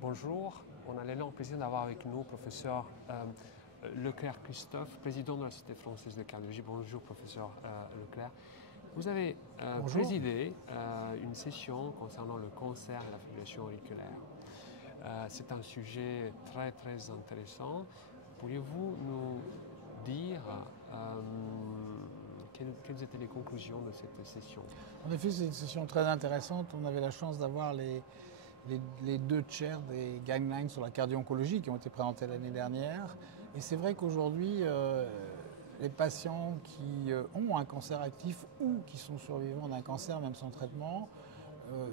Bonjour, on a l'énorme plaisir d'avoir avec nous le professeur Leclerc Christophe, président de la Société française de cardiologie. Bonjour professeur Leclerc. Vous avez présidé une session concernant le cancer et la fibrillation auriculaire. C'est un sujet très intéressant. Pourriez-vous nous dire quelles étaient les conclusions de cette session? En effet, c'est une session très intéressante. On avait la chance d'avoir les deux tiers des guidelines sur la cardio-oncologie qui ont été présentés l'année dernière. Et c'est vrai qu'aujourd'hui, les patients qui ont un cancer actif ou qui sont survivants d'un cancer, même sans traitement,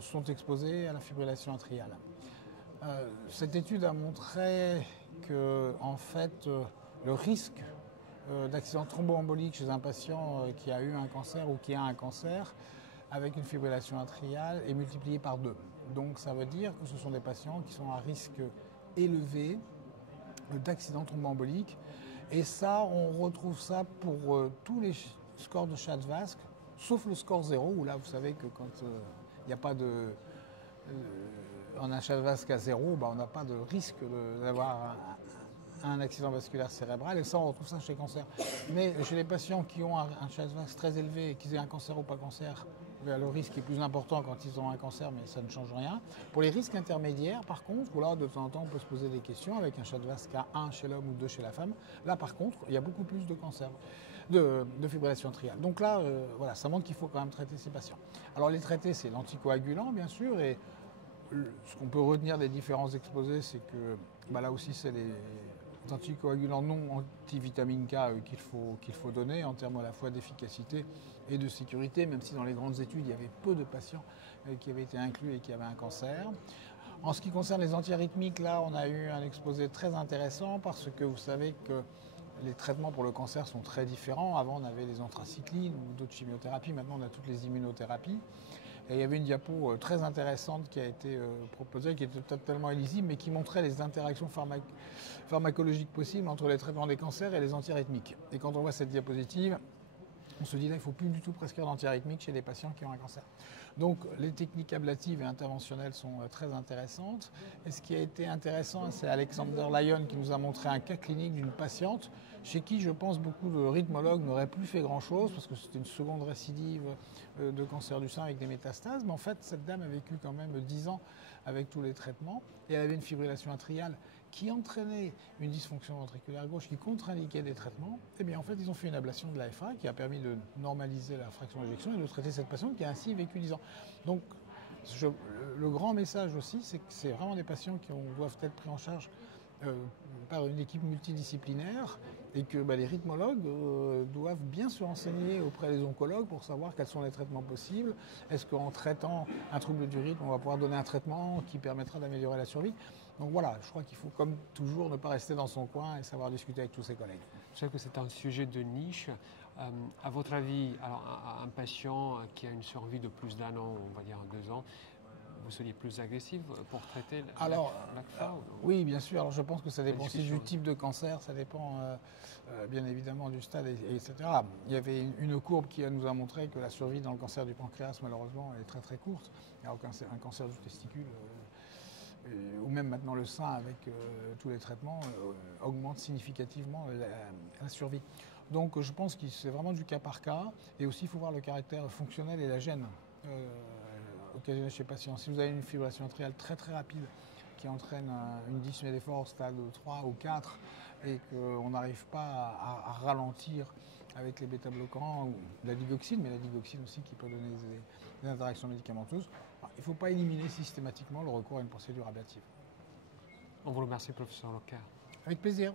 sont exposés à la fibrillation atriale. Cette étude a montré que, en fait, le risque d'accident thromboembolique chez un patient qui a eu un cancer ou qui a un cancer avec une fibrillation atriale est multiplié par 2. Donc ça veut dire que ce sont des patients qui sont à risque élevé d'accident thromboembolique. Et ça, on retrouve ça pour tous les scores de Chadvask, sauf le score 0, où là, vous savez que quand il n'y a pas de... on a un Chadvask à 0, on n'a pas de risque d'avoir un accident vasculaire cérébral, et ça on retrouve ça chez les cancers. Mais chez les patients qui ont un Chadvask très élevé, qu'ils aient un cancer ou pas cancer, le risque est plus important quand ils ont un cancer, mais ça ne change rien. Pour les risques intermédiaires, par contre, où là de temps en temps on peut se poser des questions avec un Chadvask à 1 chez l'homme ou 2 chez la femme, là par contre il y a beaucoup plus de cancer, de fibrillation atriale. Donc là, voilà, ça montre qu'il faut quand même traiter ces patients. Alors les traiter, c'est l'anticoagulant bien sûr, et ce qu'on peut retenir des différents exposés, c'est que là aussi c'est les anticoagulants non antivitamine K qu'il faut donner en termes à la fois d'efficacité et de sécurité, même si dans les grandes études il y avait peu de patients qui avaient été inclus et qui avaient un cancer. En ce qui concerne les antiarythmiques, là on a eu un exposé très intéressant parce que vous savez que les traitements pour le cancer sont très différents. Avant on avait les anthracyclines ou d'autres chimiothérapies, maintenant on a toutes les immunothérapies. Et il y avait une diapo très intéressante qui a été proposée, qui était peut-être tellement illisible, mais qui montrait les interactions pharmacologiques possibles entre les traitements des cancers et les antiarythmiques. Et quand on voit cette diapositive, on se dit là, il ne faut plus du tout prescrire d'antiarythmiques chez les patients qui ont un cancer. Donc les techniques ablatives et interventionnelles sont très intéressantes. Et ce qui a été intéressant, c'est Alexander Lyon qui nous a montré un cas clinique d'une patiente chez qui, je pense, beaucoup de rythmologues n'auraient plus fait grand-chose parce que c'était une seconde récidive de cancer du sein avec des métastases. Mais en fait, cette dame a vécu quand même 10 ans avec tous les traitements et elle avait une fibrillation atriale qui entraînait une dysfonction ventriculaire gauche qui contre-indiquait des traitements. Et bien en fait, ils ont fait une ablation de l'AFA qui a permis de normaliser la fraction d'éjection et de traiter cette patiente qui a ainsi vécu 10 ans. Donc le grand message aussi, c'est que c'est vraiment des patients qui doivent être pris en charge par une équipe multidisciplinaire et que les rythmologues doivent bien se renseigner auprès des oncologues pour savoir quels sont les traitements possibles. Est-ce qu'en traitant un trouble du rythme, on va pouvoir donner un traitement qui permettra d'améliorer la survie? Donc voilà, je crois qu'il faut comme toujours ne pas rester dans son coin et savoir discuter avec tous ses collègues. Je sais que c'est un sujet de niche. À votre avis, alors, un patient qui a une survie de plus d'1 an, on va dire 2 ans, vous seriez plus agressif pour traiter l'ACFA? Oui, bien sûr. Alors, je pense que ça dépend aussi du type de cancer, ça dépend bien évidemment du stade, etc. Il y avait une courbe qui nous a montré que la survie dans le cancer du pancréas, malheureusement, est très courte. Alors un cancer du testicule, ou même maintenant le sein avec tous les traitements, augmente significativement la survie. Donc je pense que c'est vraiment du cas par cas. Et aussi, il faut voir le caractère fonctionnel et la gêne occasionnée chez les patients. Si vous avez une fibrillation atriale très rapide qui entraîne une dyspnée d'effort stade 3 ou 4 et qu'on n'arrive pas à ralentir avec les bêta-bloquants ou la digoxine, mais la digoxine aussi qui peut donner des interactions médicamenteuses, il ne faut pas éliminer systématiquement le recours à une procédure ablative. On vous remercie, professeur Leclerc. Avec plaisir.